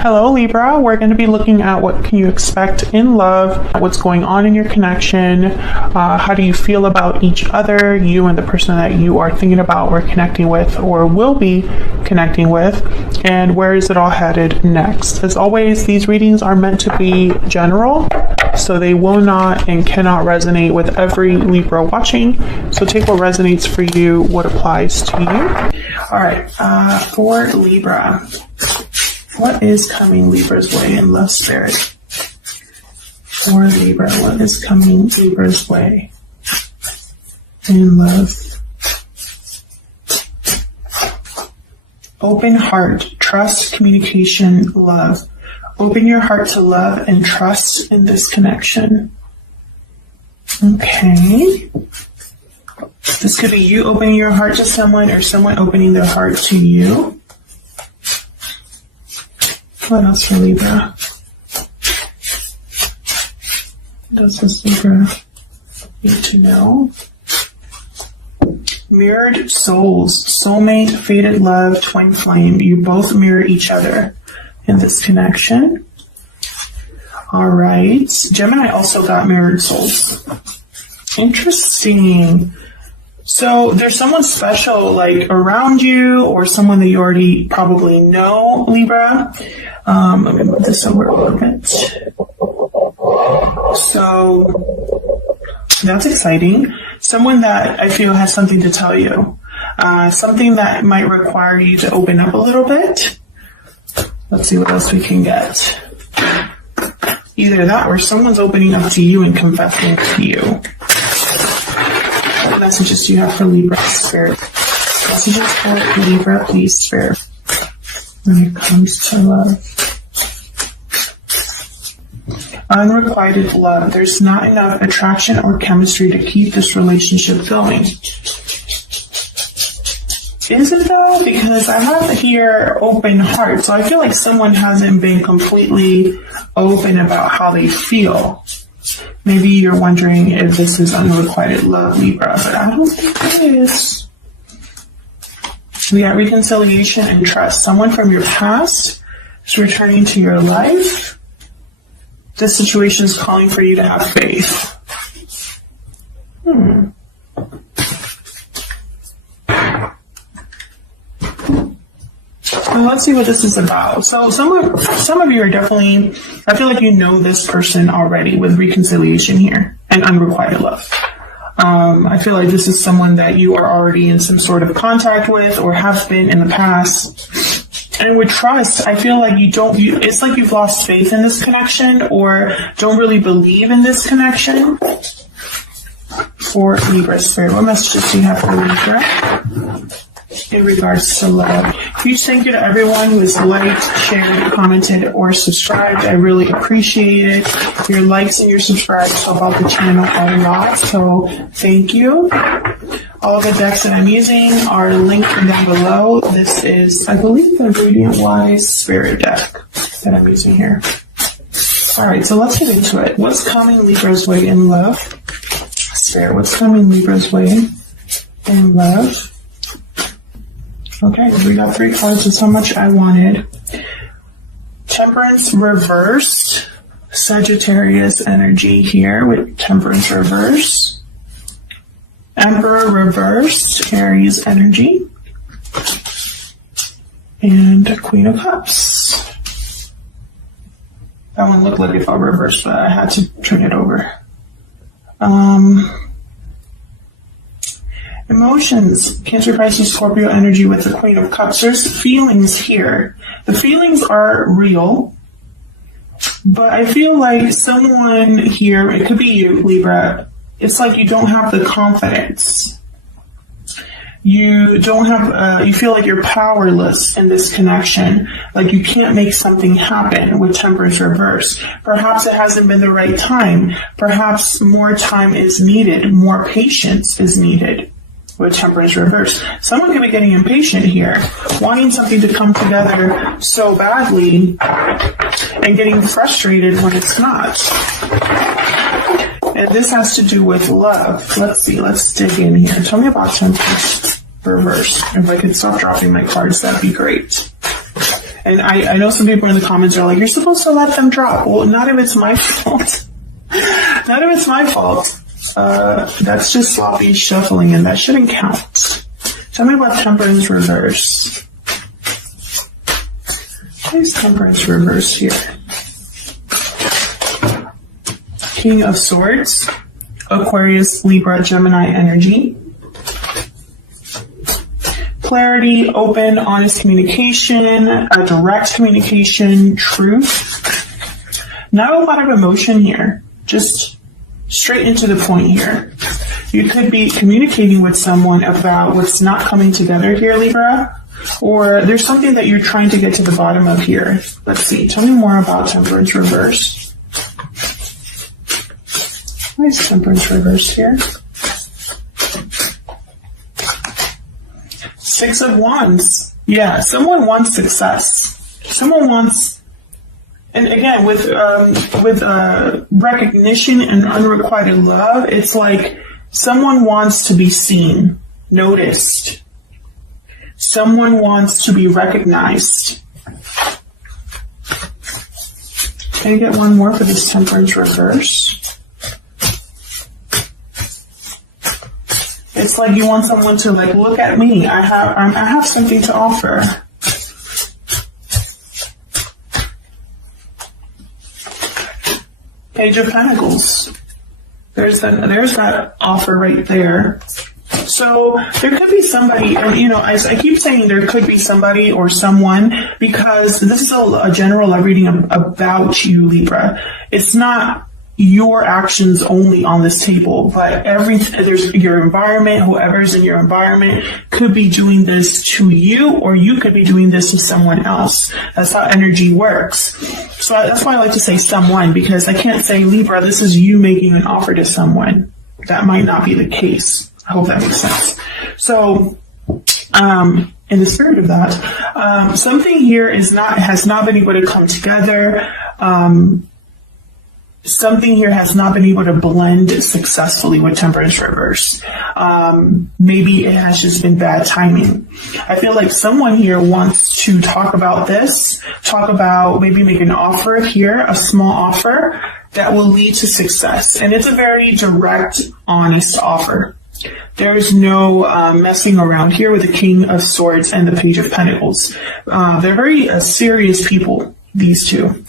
Hello Libra, we're going to be looking at what can you expect in love, what's going on in your connection, how do you feel about each other, you and the person that you are thinking about or connecting with or will be connecting with, and where is it all headed next. As always, these readings are meant to be general, so they will not and cannot resonate with every Libra watching, so take what resonates for you, what applies to you. All right, for Libra, what is coming Libra's way in love spirit? For Libra, what is coming Libra's way in love? Open heart, trust, communication, love. Open your heart to love and trust in this connection. Okay. This could be you opening your heart to someone or someone opening their heart to you. What else for Libra? What else does Libra need to know? Mirrored souls, soulmate, fated love, twin flame. You both mirror each other in this connection. All right. Gemini also got mirrored souls. Interesting. So there's someone special like around you or someone that you already probably know, Libra. Let me move this over a little bit. So that's exciting. Someone that I feel has something to tell you. Something that might require you to open up a little bit. Let's see what else we can get. Either that or someone's opening up to you and confessing to you. What messages do you have for Libra Spirit? Messages for Libra, please, Spirit, when it comes to love. Unrequited love. There's not enough attraction or chemistry to keep this relationship going. Is it though? Because I have here open heart, so I feel like someone hasn't been completely open about how they feel. Maybe you're wondering if this is unrequited love, Libra, but I don't think it is. We got reconciliation and trust. Someone from your past is returning to your life. This situation is calling for you to have faith. Well, let's see what this is about. So some of you are definitely, I feel like you know this person already with reconciliation here and unrequited love. I feel like this is someone that you are already in some sort of contact with or have been in the past. And with trust, I feel like it's like you've lost faith in this connection or don't really believe in this connection. For Libra Spirit, what messages do you have for Libra in regards to love? Huge thank you to everyone who has liked, shared, commented, or subscribed. I really appreciate it. Your likes and your subscribes help out the channel a lot, so thank you. All the decks that I'm using are linked down below. This is, I believe, the Radiant Wise Spirit deck that I'm using here. Alright, so let's get into it. What's coming Libra's way in love? Spirit, what's coming Libra's way in love? Okay, we got 3 cards. That's how much I wanted. Temperance reversed. Sagittarius energy here with Temperance reversed. Emperor reversed, Aries energy, and Queen of Cups. That one looked like it felt reversed, but I had to turn it over. Emotions, Cancer, Pisces, Scorpio energy with the Queen of Cups. There's feelings here. The feelings are real, but I feel like someone here, it could be you, Libra, it's like you don't have the confidence. You don't have, you feel like you're powerless in this connection. Like you can't make something happen with Temperance reverse. Perhaps it hasn't been the right time. Perhaps more time is needed. More patience is needed with Temperance reverse. Someone could be getting impatient here, wanting something to come together so badly and getting frustrated when it's not. And this has to do with love. Let's see. Let's dig in here. Tell me about Temperance reverse. If I could stop dropping my cards, that'd be great. And I know some people in the comments are like, you're supposed to let them drop. Well, not if it's my fault. Not if it's my fault. That's just sloppy shuffling, and that shouldn't count. Tell me about Temperance reverse. What is Temperance reverse here? King of Swords, Aquarius, Libra, Gemini energy. Clarity, open, honest communication, a direct communication, truth. Not a lot of emotion here, just straight into the point here. You could be communicating with someone about what's not coming together here, Libra, or there's something that you're trying to get to the bottom of here. Let's see, tell me more about Temperance reverse. Why is Temperance reverse here? Six of Wands. Yeah, someone wants success. Someone wants, and again, with recognition and unrequited love, it's like someone wants to be seen, noticed. Someone wants to be recognized. Can I get one more for this Temperance reverse? It's like you want someone to like, look at me. I have something to offer. Page of Pentacles. There's that offer right there. So there could be somebody, and you know, as I keep saying, there could be somebody or someone, because this is a general reading about you, Libra. It's not your actions only on this table, but there's your environment, whoever's in your environment could be doing this to you, or you could be doing this to someone else. That's how energy works. So that's why I like to say someone, because I can't say, Libra, this is you making an offer to someone. That might not be the case. I hope that makes sense. So, in the spirit of that, something here has not been able to come together. Something here has not been able to blend successfully with Temperance reverse. Maybe it has just been bad timing. I feel like someone here wants to talk about this, maybe make an offer here, a small offer that will lead to success. And it's a very direct, honest offer. There's no messing around here with the King of Swords and the Page of Pentacles. They're very serious people, these two.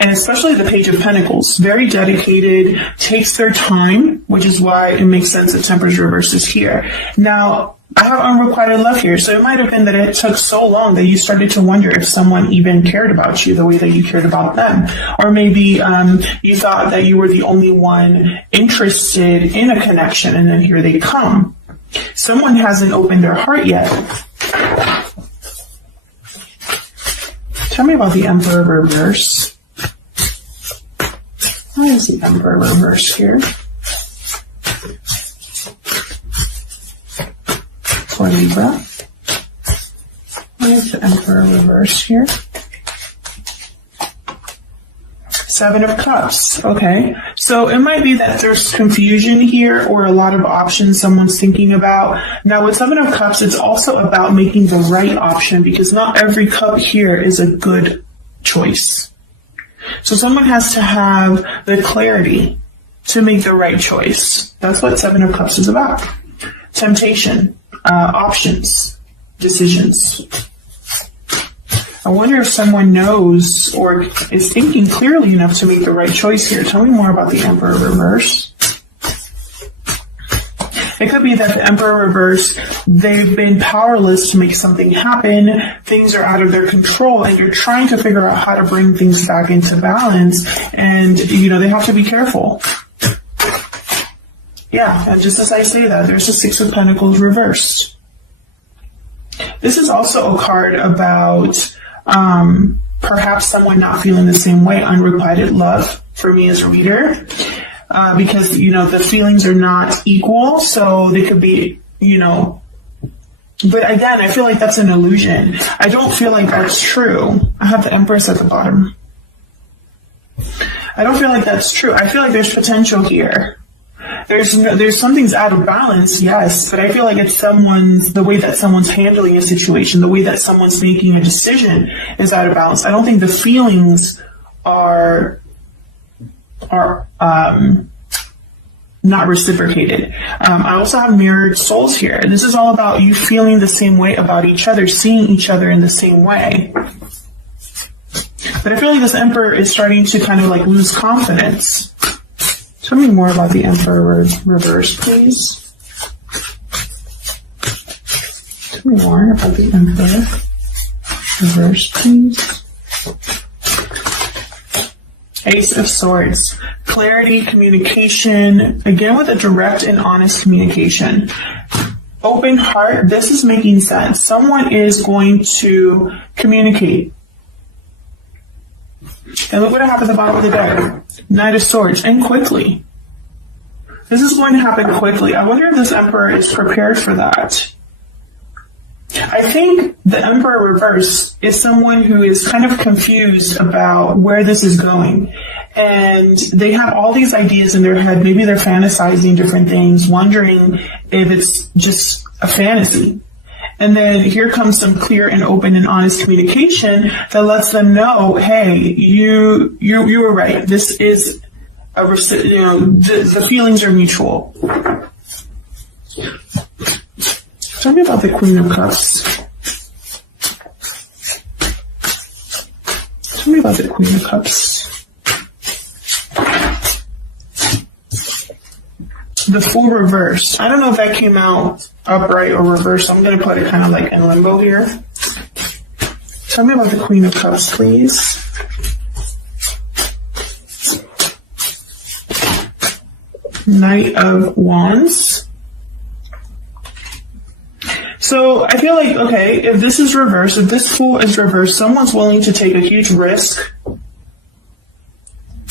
And especially the Page of Pentacles, very dedicated, takes their time, which is why it makes sense that Temperance reverse is here. Now, I have unrequited love here, so it might have been that it took so long that you started to wonder if someone even cared about you the way that you cared about them. Or maybe you thought that you were the only one interested in a connection, and then here they come. Someone hasn't opened their heart yet. Tell me about the Emperor reverse. Why is the Emperor reverse here? For Libra. Why is the Emperor reverse here? Seven of Cups. Okay. So it might be that there's confusion here or a lot of options someone's thinking about. Now with Seven of Cups, it's also about making the right option, because not every cup here is a good choice. So someone has to have the clarity to make the right choice. That's what Seven of Cups is about. Temptation, options, decisions. I wonder if someone knows or is thinking clearly enough to make the right choice here. Tell me more about the Emperor reverse. It could be that the Emperor reverse, they've been powerless to make something happen. Things are out of their control, and you're trying to figure out how to bring things back into balance. And, you know, they have to be careful. Yeah, and just as I say that, there's the Six of Pentacles reversed. This is also a card about perhaps someone not feeling the same way, unrequited love for me as a reader. Because, you know, the feelings are not equal, so they could be, you know, but again, I feel like that's an illusion. I don't feel like that's true. I have the Empress at the bottom. I don't feel like that's true. I feel like there's potential here. there's something's out of balance, yes, but I feel like it's the way that someone's handling a situation, the way that someone's making a decision is out of balance. I don't think the feelings are not reciprocated. I also have mirrored souls here. This is all about you feeling the same way about each other, seeing each other in the same way. But I feel like this Emperor is starting to kind of like lose confidence. Tell me more about the Emperor reverse, please. Tell me more about the Emperor reverse, please. Ace of Swords. Clarity, communication. Again, with a direct and honest communication. Open heart. This is making sense. Someone is going to communicate. And look what I have at the bottom of the deck. Knight of Swords. And quickly. This is going to happen quickly. I wonder if this Emperor is prepared for that. I think the Emperor reverse is someone who is kind of confused about where this is going. And they have all these ideas in their head. Maybe they're fantasizing different things, wondering if it's just a fantasy. And then here comes some clear and open and honest communication that lets them know, hey, you were right. This is the feelings are mutual. Tell me about the Queen of Cups. Tell me about the Queen of Cups. The Fool reverse. I don't know if that came out upright or reverse. So I'm going to put it kind of like in limbo here. Tell me about the Queen of Cups, please. Knight of Wands. So I feel like, okay, if this is reversed, if this Fool is reversed, someone's willing to take a huge risk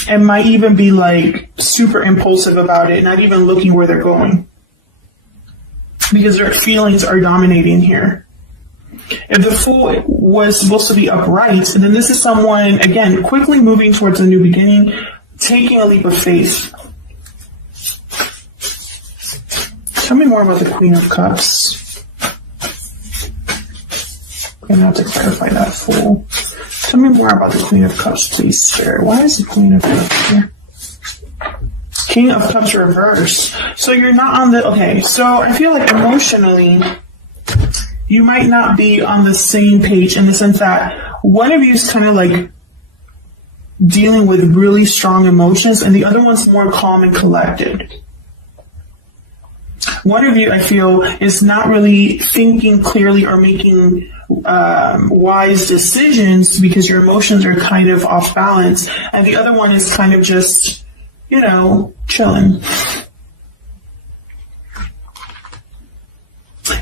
and might even be like super impulsive about it, not even looking where they're going. Because their feelings are dominating here. If the Fool was supposed to be upright, and then this is someone, again, quickly moving towards a new beginning, taking a leap of faith. Tell me more about the Queen of Cups. I'm going to have to clarify that Fool. Tell me more about the Queen of Cups, please, Spirit. Why is the Queen of Cups here? King of Cups reverse. So you're not on the... Okay, so I feel like emotionally, you might not be on the same page in the sense that one of you is kind of like dealing with really strong emotions and the other one's more calm and collected. One of you, I feel, is not really thinking clearly or making wise decisions because your emotions are kind of off balance, and the other one is kind of just, chilling.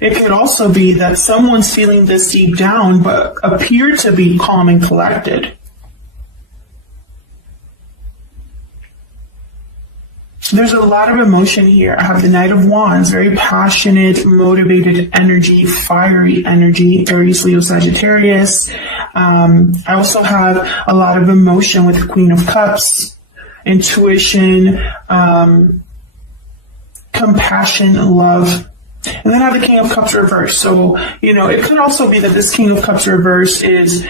It could also be that someone's feeling this deep down but appear to be calm and collected. There's a lot of emotion here. I have the Knight of Wands, very passionate, motivated energy, fiery energy, Aries, Leo, Sagittarius. I also have a lot of emotion with the Queen of Cups, intuition, compassion, love. And then I have the King of Cups reverse. So, it could also be that this King of Cups reverse is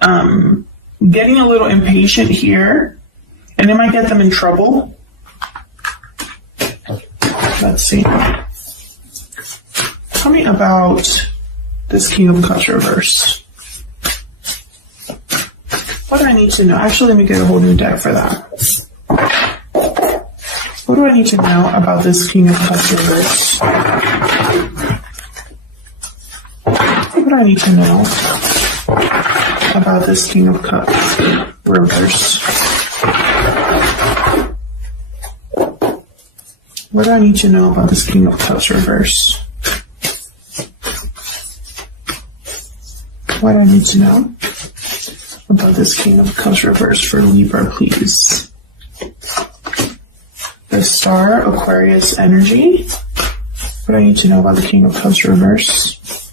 getting a little impatient here, and it might get them in trouble. Let's see. Tell me about this King of Cups reverse. What do I need to know? Actually, let me get a whole new deck for that. What do I need to know about this King of Cups reverse? What do I need to know about this King of Cups reverse? What do I need to know about this King of Cups reverse? What do I need to know about this King of Cups reverse for Libra, please? The Star, Aquarius energy. What do I need to know about the King of Cups reverse?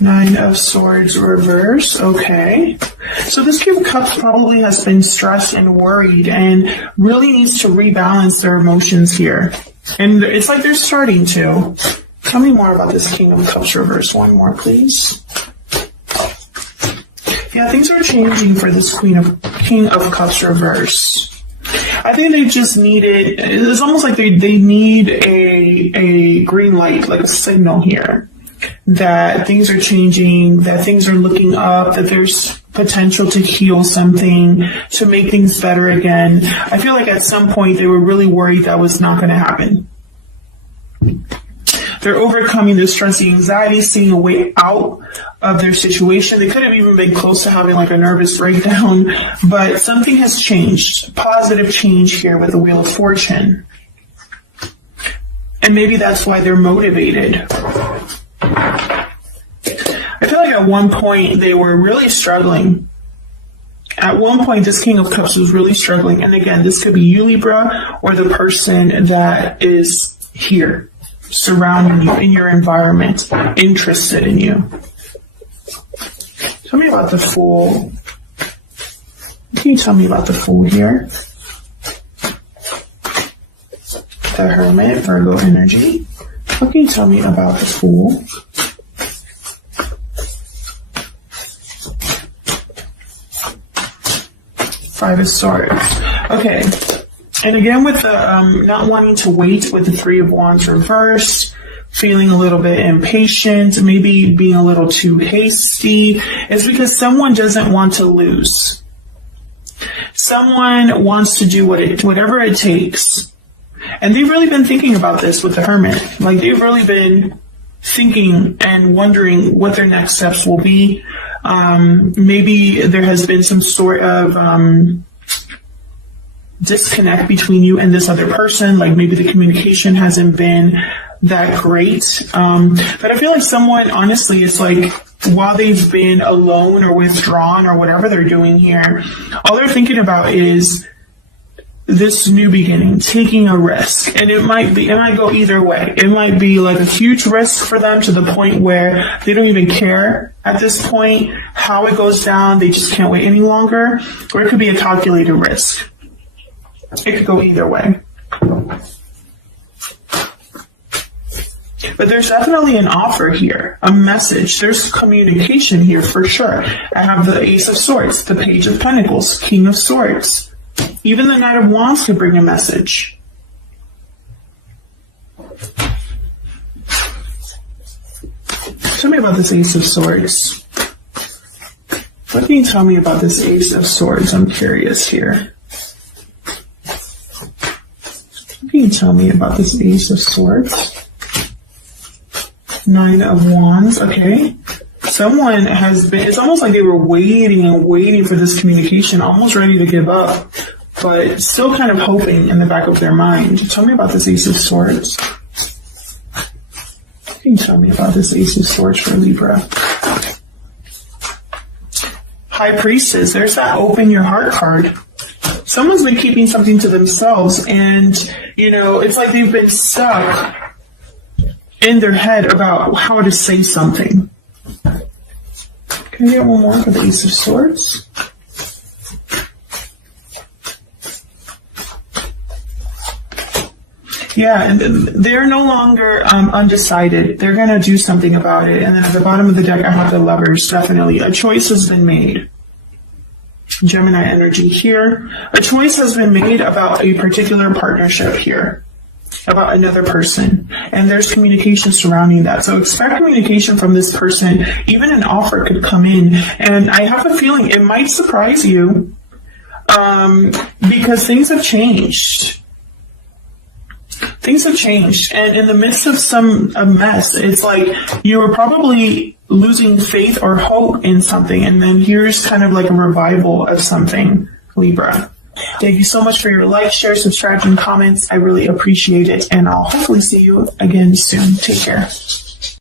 Nine of Swords reverse. Okay. So this King of Cups probably has been stressed and worried and really needs to rebalance their emotions here. And it's like they're starting to. Tell me more about this King of Cups reverse. One more, please. Yeah, things are changing for this King of Cups reverse. I think they just needed, it's almost like they need a green light, like a signal here. That things are changing, that things are looking up, that there's potential to heal something, to make things better again. I feel like at some point they were really worried that was not going to happen. They're overcoming the stress, the anxiety, seeing a way out of their situation. They could have even been close to having like a nervous breakdown, but something has changed. Positive change here with the Wheel of Fortune. And maybe that's why they're motivated. I feel like at one point they were really struggling. At one point, this King of Cups was really struggling. And again, this could be you, Libra, or the person that is here, surrounding you, in your environment, interested in you. Tell me about the Fool. What can you tell me about the Fool here? The Hermit, Virgo energy. What can you tell me about the Fool? Five of Swords. Okay. And again, with the not wanting to wait with the Three of Wands reverse, feeling a little bit impatient, maybe being a little too hasty, is because someone doesn't want to lose. Someone wants to do whatever it takes. And they've really been thinking about this with the Hermit. Like, they've really been thinking and wondering what their next steps will be. Maybe there has been some sort of disconnect between you and this other person. Like, maybe the communication hasn't been that great. But I feel like someone, honestly, it's like, while they've been alone or withdrawn or whatever they're doing here, all they're thinking about is this new beginning, taking a risk. And it might go either way. It might be like a huge risk for them to the point where they don't even care at this point how it goes down. They just can't wait any longer. Or it could be a calculated risk. It could go either way. But there's definitely an offer here, a message. There's communication here for sure. I have the Ace of Swords, the Page of Pentacles, King of Swords. Even the Knight of Wands could bring a message. Tell me about this Ace of Swords. What can you tell me about this Ace of Swords? I'm curious here. What can you tell me about this Ace of Swords? Nine of Wands, okay. Someone has been, it's almost like they were waiting and waiting for this communication, almost ready to give up, but still kind of hoping in the back of their mind. Tell me about this Ace of Swords. Can you tell me about this Ace of Swords for Libra? High Priestess, there's that open your heart card. Someone's been keeping something to themselves, and, you know, it's like they've been stuck in their head about how to say something. Can I get one more for the Ace of Swords? Yeah, and they're no longer undecided. They're going to do something about it. And then at the bottom of the deck, I have the Lovers, definitely. A choice has been made. Gemini energy here. A choice has been made about a particular partnership here, about another person, and there's communication surrounding that. So expect communication from this person. Even an offer could come in, and I have a feeling it might surprise you because things have changed. Things have changed, and in the midst of a mess, it's like you were probably losing faith or hope in something, and then here's kind of like a revival of something, Libra. Thank you so much for your like, share, subscribe, and comments. I really appreciate it, and I'll hopefully see you again soon. Take care.